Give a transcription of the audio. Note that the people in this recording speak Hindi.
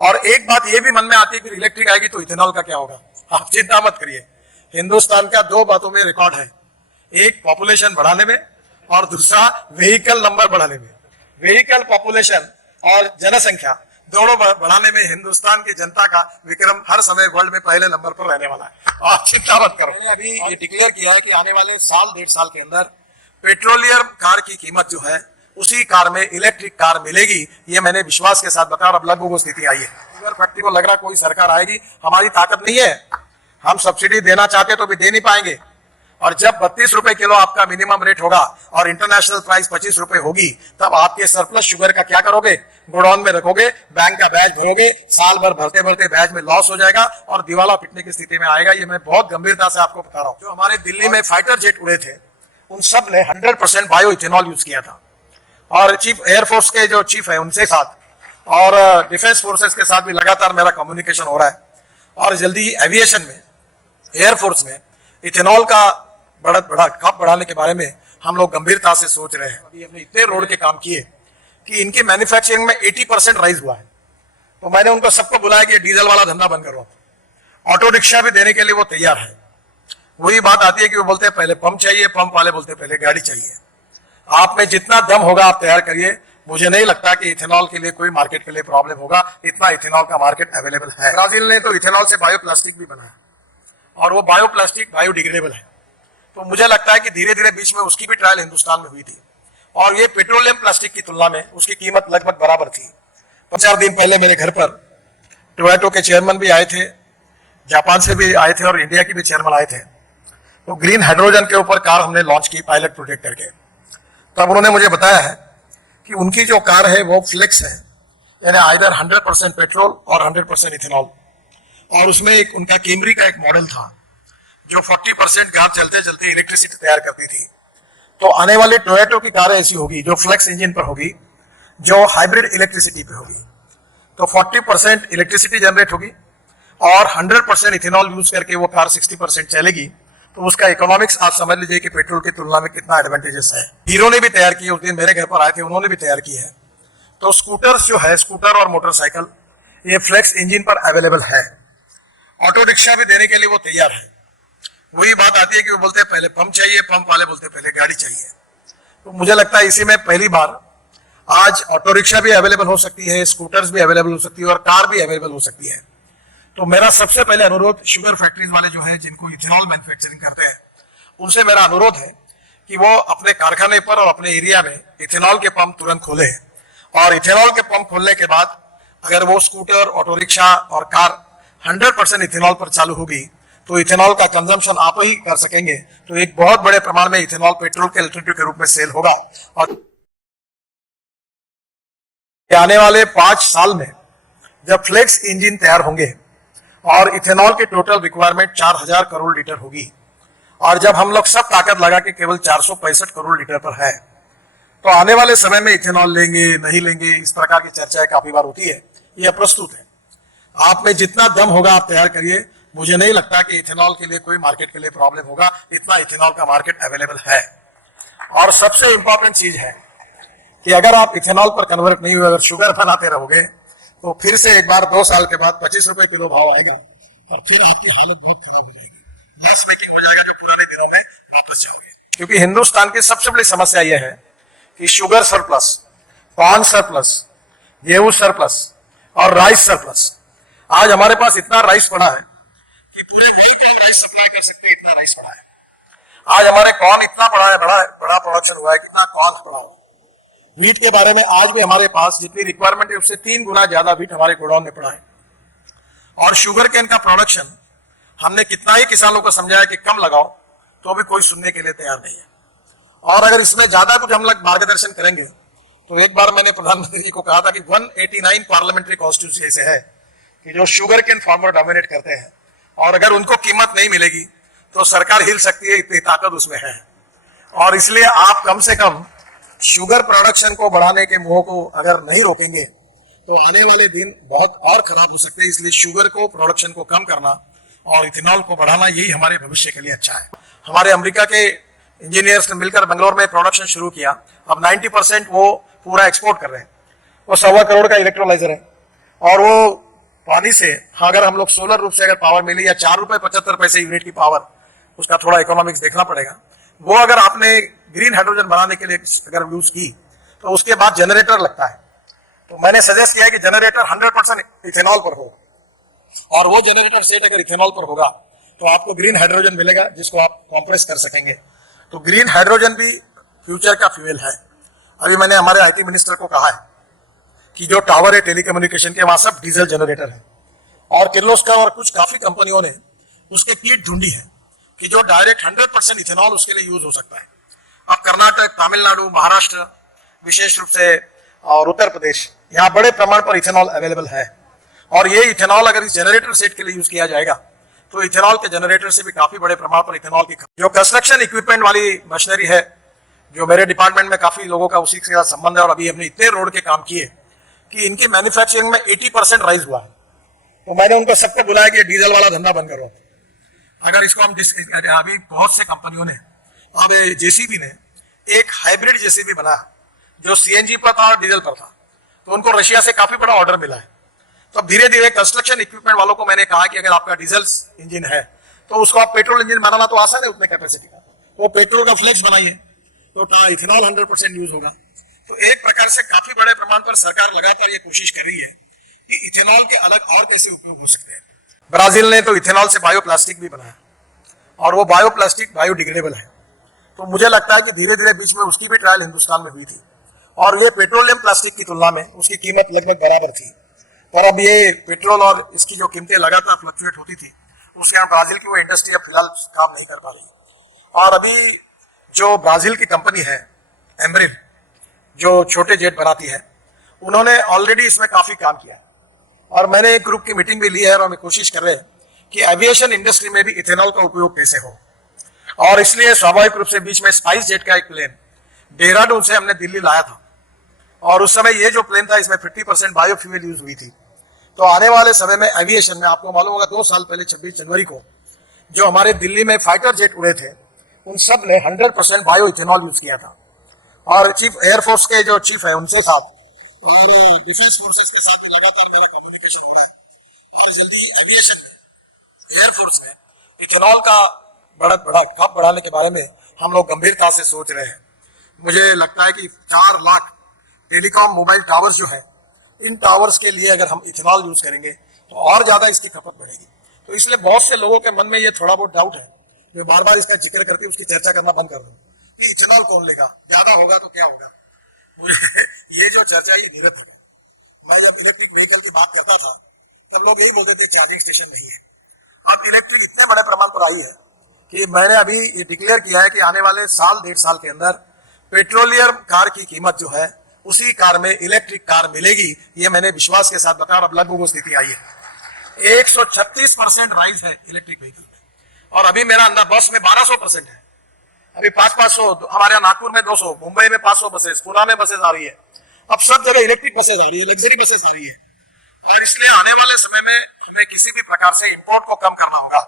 और एक बात ये भी मन में आती है कि इलेक्ट्रिक आएगी तो इथेनॉल का क्या होगा। आप चिंता मत करिए, हिंदुस्तान का दो बातों में रिकॉर्ड है, एक पॉपुलेशन बढ़ाने में और दूसरा व्हीकल नंबर बढ़ाने में। व्हीकल पॉपुलेशन और जनसंख्या दोनों बढ़ाने में हिंदुस्तान की जनता का विक्रम हर समय वर्ल्ड में पहले नंबर पर रहने वाला है। आप चिंता मत करो। मैंने अभी ये डिक्लेयर किया है कि आने वाले साल 1.5 साल के अंदर पेट्रोलियम कार की कीमत जो है उसी कार में इलेक्ट्रिक कार मिलेगी, ये मैंने विश्वास के साथ बताया। अब लगभग वो स्थिति आई है। अगर फैक्ट्री को लग रहा कोई सरकार आएगी, हमारी ताकत नहीं है, हम सब्सिडी देना चाहते तो भी दे नहीं पाएंगे। और जब 32 रुपए किलो आपका मिनिमम रेट होगा और इंटरनेशनल प्राइस 25 रुपए होगी, तब आपके सरप्लस शुगर का क्या करोगे? गोडाउन में रखोगे, बैंक का ब्याज भरोगे, साल भर भरते भरते ब्याज में लॉस हो जाएगा और दिवाला पिटने की स्थिति में आएगा। ये मैं बहुत गंभीरता से आपको बता रहा हूँ। जो हमारे दिल्ली में फाइटर जेट उड़े थे, उन सब ने 100% बायो इथेनॉल यूज किया था। और चीफ एयरफोर्स के जो चीफ है उनसे साथ और डिफेंस फोर्सेस के साथ भी लगातार मेरा कम्युनिकेशन हो रहा है। और जल्दी ही एविएशन में, एयरफोर्स में इथेनॉल का खप बढ़ाने के बारे में हम लोग गंभीरता से सोच रहे हैं। अभी हमने इतने रोड के काम किए कि इनके मैन्युफैक्चरिंग में 80% राइज हुआ है। तो मैंने उनको सबको बुलाया कि डीजल वाला धंधा बंद करो। ऑटो रिक्शा भी देने के लिए वो तैयार है। वही बात आती है कि वो बोलते हैं पहले पंप चाहिए, पंप वाले बोलते हैं पहले गाड़ी चाहिए। आप में जितना दम होगा आप तैयार करिए। मुझे नहीं लगता कि इथेनॉल के लिए कोई मार्केट के लिए प्रॉब्लम होगा, इतना इथेनॉल का मार्केट अवेलेबल है। ब्राजील ने तो इथेनॉल से बायोप्लास्टिक भी बनाया और वो बायोप्लास्टिक बायोडिग्रेडेबल है। तो मुझे लगता है कि धीरे धीरे बीच में उसकी भी ट्रायल हिंदुस्तान में हुई थी और ये पेट्रोलियम प्लास्टिक की तुलना में उसकी कीमत लगभग बराबर थी। 4 दिन पहले मेरे घर पर टोयोटो के चेयरमैन भी आए थे, जापान से भी आए थे और इंडिया के भी चेयरमैन आए थे। तो ग्रीन हाइड्रोजन के ऊपर कार हमने लॉन्च की पायलट प्रोजेक्ट करके। तब उन्होंने मुझे बताया है कि उनकी जो कार है वो फ्लेक्स है, यानी आइदर 100% पेट्रोल और 100% इथेनॉल। और उसमें एक उनका कैमरी का एक मॉडल था जो 40% कार चलते चलते इलेक्ट्रिसिटी तैयार करती थी। तो आने वाले टोयोटो की कारें ऐसी होगी जो फ्लेक्स इंजन पर होगी, जो हाइब्रिड इलेक्ट्रिसिटी पे होगी। तो 40% इलेक्ट्रिसिटी जनरेट होगी और 100% इथेनॉल यूज करके वो कार 60% चलेगी। तो उसका इकोनॉमिक्स आप समझ लीजिए कि पेट्रोल की तुलना में कितना एडवांटेजेस है। हीरो ने भी तैयार की है, उस दिन मेरे घर पर आए थे, उन्होंने भी तैयार की है। तो स्कूटर्स जो है, स्कूटर और मोटरसाइकिल, ये फ्लेक्स इंजन पर अवेलेबल है। ऑटो रिक्शा भी देने के लिए वो तैयार है। वही बात आती है कि वो बोलते हैं पहले पंप चाहिए, पंप वाले बोलते हैं पहले गाड़ी चाहिए। तो मुझे लगता है इसी में पहली बार आज ऑटो रिक्शा भी अवेलेबल हो सकती है, स्कूटर्स भी अवेलेबल हो सकती है और कार भी अवेलेबल हो सकती है। तो मेरा सबसे पहले अनुरोध शुगर फैक्ट्रीज वाले जो है जिनको इथेनॉल मैन्युफैक्चरिंग करते हैं, उनसे मेरा अनुरोध है कि वो अपने कारखाने पर और अपने एरिया में इथेनॉल के पंप तुरंत खोले। और इथेनॉल के पंप खोलने के बाद अगर वो स्कूटर, ऑटो रिक्शा और कार 100% इथेनॉल पर चालू होगी तो इथेनॉल का कंजम्पशन आप ही कर सकेंगे। तो एक बहुत बड़े प्रमाण में इथेनॉल पेट्रोल के अल्टरनेटिव के रूप में सेल होगा। और आने वाले 5 साल में जब फ्लेक्स इंजन तैयार होंगे और इथेनॉल की टोटल रिक्वायरमेंट 4000 करोड़ लीटर होगी, और जब हम लोग सब ताकत लगा के केवल 465 करोड़ लीटर पर है, तो आने वाले समय में इथेनॉल लेंगे नहीं लेंगे इस प्रकार की चर्चाएं काफी बार होती है। ये अप्रस्तुत है। आप में जितना दम होगा आप तैयार करिए। मुझे नहीं लगता कि इथेनॉल के लिए कोई मार्केट के लिए प्रॉब्लम होगा, इतना इथेनॉल का मार्केट अवेलेबल है। और सबसे इंपॉर्टेंट चीज है कि अगर आप इथेनॉल पर कन्वर्ट नहीं हुए, अगर शुगर बनाते रहोगे, तो फिर से एक बार 2 साल के बाद 25 रुपए किलो भाव आएगा और फिर आपकी हालत बहुत खराब हो जाएगी। लॉस मेकिंग हो जाएगा जो पुराने दिनों में वापस जाओगे। क्योंकि हिंदुस्तान की सबसे बड़ी समस्या यह है कि शुगर सरप्लस, कॉर्न सरप्लस, गेहूं सरप्लस और राइस सरप्लस। आज हमारे पास इतना राइस पड़ा है कि पूरे नई टाइम राइस सप्लाई कर सकते हैं, इतना राइस पड़ा है। आज हमारे कॉर्न इतना बड़ा प्रोडक्शन हुआ है, कितना कॉर्न पड़ा है। वीट के बारे में आज भी हमारे पास जितनी रिक्वायरमेंट है उससे 3 गुना ज्यादा वीट हमारे गोडाउन में पड़ा है। और शुगर केन का प्रोडक्शन हमने कितना ही किसानों को समझाया कि कम लगाओ, तो भी कोई सुनने के लिए तैयार नहीं है। और अगर इसमें ज्यादा कुछ हम लोग मार्गदर्शन करेंगे, तो एक बार मैंने प्रधानमंत्री जी को कहा था कि 189 पार्लियामेंट्री कॉन्स्टिट्यूंसी ऐसे है कि जो शुगर केन फार्मर डोमिनेट करते हैं, और अगर उनको कीमत नहीं मिलेगी तो सरकार हिल सकती है, इतनी ताकत उसमें है। और इसलिए आप कम से कम शुगर प्रोडक्शन को बढ़ाने के मोह को अगर नहीं रोकेंगे तो आने वाले दिन बहुत और खराब हो सकते हैं। इसलिए शुगर को, प्रोडक्शन को कम करना और इथेनॉल को बढ़ाना, यही हमारे भविष्य के लिए अच्छा है। हमारे अमेरिका के इंजीनियर्स ने मिलकर बेंगलोर में प्रोडक्शन शुरू किया। अब 90% वो पूरा एक्सपोर्ट कर रहे हैं। वो 1.25 करोड़ का इलेक्ट्रोलाइजर है और वो आसानी से, अगर हम लोग सोलर रूप से अगर पावर मिली या 4 रुपए 75 पैसे यूनिट की पावर, उसका थोड़ा इकोनॉमिक्स देखना पड़ेगा, वो अगर आपने ग्रीन हाइड्रोजन बनाने के लिए अगर यूज की तो उसके बाद जनरेटर लगता है। तो मैंने सजेस्ट किया है कि जनरेटर 100% इथेनॉल पर हो, और वो जनरेटर सेट अगर इथेनॉल पर होगा तो आपको ग्रीन हाइड्रोजन मिलेगा जिसको आप कॉम्प्रेस कर सकेंगे। तो ग्रीन हाइड्रोजन भी फ्यूचर का फ्यूल है। अभी मैंने हमारे आईटी मिनिस्टर को कहा है कि जो टावर है टेलीकम्युनिकेशन के, वहां सब डीजल जनरेटर है, और किर्लोस्कर और कुछ काफी कंपनियों ने उसके किट ढूंढी है कि जो डायरेक्ट 100% इथेनॉल उसके लिए यूज हो सकता है। अब कर्नाटक, तमिलनाडु, महाराष्ट्र, विशेष रूप से और उत्तर प्रदेश, यहाँ बड़े प्रमाण पर इथेनॉल अवेलेबल है, और ये इथेनॉल अगर इस जनरेटर सेट के लिए यूज किया जाएगा तो इथेनॉल के जनरेटर से भी काफी बड़े प्रमाण पर इथेनॉल की, जो कंस्ट्रक्शन इक्विपमेंट वाली मशीनरी है, जो मेरे डिपार्टमेंट में काफी लोगों का उसी के साथ संबंध है, और अभी हमने इतने रोड के काम किए कि इनकी मैन्युफैक्चरिंग में 80% राइज हुआ है। तो मैंने उनको सबको बुलाया कि डीजल वाला धंधा बंद करो। अगर इसको हम अभी बहुत से कंपनियों ने, अब जेसीबी ने एक हाइब्रिड जेसीबी बनाया जो सीएनजी पर था और डीजल पर था, तो उनको रशिया से काफी बड़ा ऑर्डर मिला है। तो धीरे धीरे कंस्ट्रक्शन इक्विपमेंट वालों को मैंने कहा कि अगर आपका डीजल इंजन है तो उसको आप पेट्रोल इंजन बनाना तो आसान है उतने कैपेसिटी का, वो पेट्रोल का फ्लेक्स बनाइए तो इथेनॉल 100% यूज होगा। तो एक प्रकार से काफी बड़े प्रमाण पर सरकार लगातार ये कोशिश कर रही है कि इथेनॉल के अलग और कैसे उपयोग हो सकते हैं। ब्राजील ने तो इथेनॉल से बायोप्लास्टिक भी बनाया, और वो बायोप्लास्टिक बायोडिग्रेडेबल है। तो मुझे लगता है कि धीरे धीरे बीच में उसकी भी ट्रायल हिंदुस्तान में हुई थी, और ये पेट्रोलियम प्लास्टिक की तुलना में उसकी कीमत लगभग बराबर थी। पर अब ये पेट्रोल और इसकी जो कीमतें लगातार फ्लक्चुएट होती थी, उसके यहाँ ब्राजील की वो इंडस्ट्री अब फिलहाल काम नहीं कर पा रही। और अभी जो ब्राजील की कंपनी है एम्ब्रेल, जो छोटे जेट बनाती है, उन्होंने ऑलरेडी इसमें काफी काम किया है, और मैंने एक ग्रुप की मीटिंग भी ली है, और हम कोशिश कर रहे हैं कि एविएशन इंडस्ट्री में भी इथेनॉल का उपयोग कैसे हो। और इसलिए स्वाभाविक रूप से बीच में स्पाइस जेट का एक प्लेन देहरादून से हमने दिल्ली लाया था, और उस समय ये जो प्लेन था इसमें 50% बायोफ्यूल यूज हुई थी। तो आने वाले समय में एविएशन में, आपको मालूम होगा 2 साल पहले 26 जनवरी को जो हमारे दिल्ली में फाइटर जेट उड़े थे, उन सब ने 100% बायो इथेनॉल यूज किया था। और चीफ एयरफोर्स के जो चीफ है उनके साथ और डिफेंस फोर्सेस के साथ लगातार मेरा कम्युनिकेशन हो रहा है, और जल्दी एविएशन एयरफोर्स में इथेनॉल का खप बढ़ाने के बारे में हम लोग गंभीरता से सोच रहे हैं। मुझे लगता है कि 4 लाख टेलीकॉम मोबाइल टावर्स जो है, इन टावर्स के लिए अगर हम इथेनॉल यूज करेंगे तो और ज्यादा इसकी खपत बढ़ेगी। तो इसलिए बहुत से लोगों के मन में ये थोड़ा बहुत डाउट है, जो बार बार इसका जिक्र करके उसकी चर्चा करना बंद कर दूं कि इथेनॉल कौन लेगा, ज्यादा होगा तो क्या होगा। मुझे ये जो चर्चा ये निरर्थक है। मैं जब इलेक्ट्रिक व्हीकल की बात करता था तब लोग यही बोलते थे चार्जिंग स्टेशन नहीं है। अब इलेक्ट्रिक इतने बड़े प्रमाण पर आई है कि मैंने अभी ये डिक्लेयर किया है कि आने वाले साल 1.5 साल के अंदर पेट्रोलियम कार की कीमत जो है उसी कार में इलेक्ट्रिक कार मिलेगी। ये मैंने विश्वास के साथ बताया, अब लगभग वो स्थिति आई है। 136% राइज है इलेक्ट्रिक व्हीकल में, और अभी मेरा अंदर बस में 1200% है। अभी 500 हमारे यहाँ नागपुर में 200, मुंबई में 500 बसेस, पुणे में बसेस आ रही है। अब सब जगह इलेक्ट्रिक बसेस आ रही है, लग्जरी बसेस आ रही है, और इसलिए आने वाले समय में हमें किसी भी प्रकार से इंपोर्ट को कम करना होगा।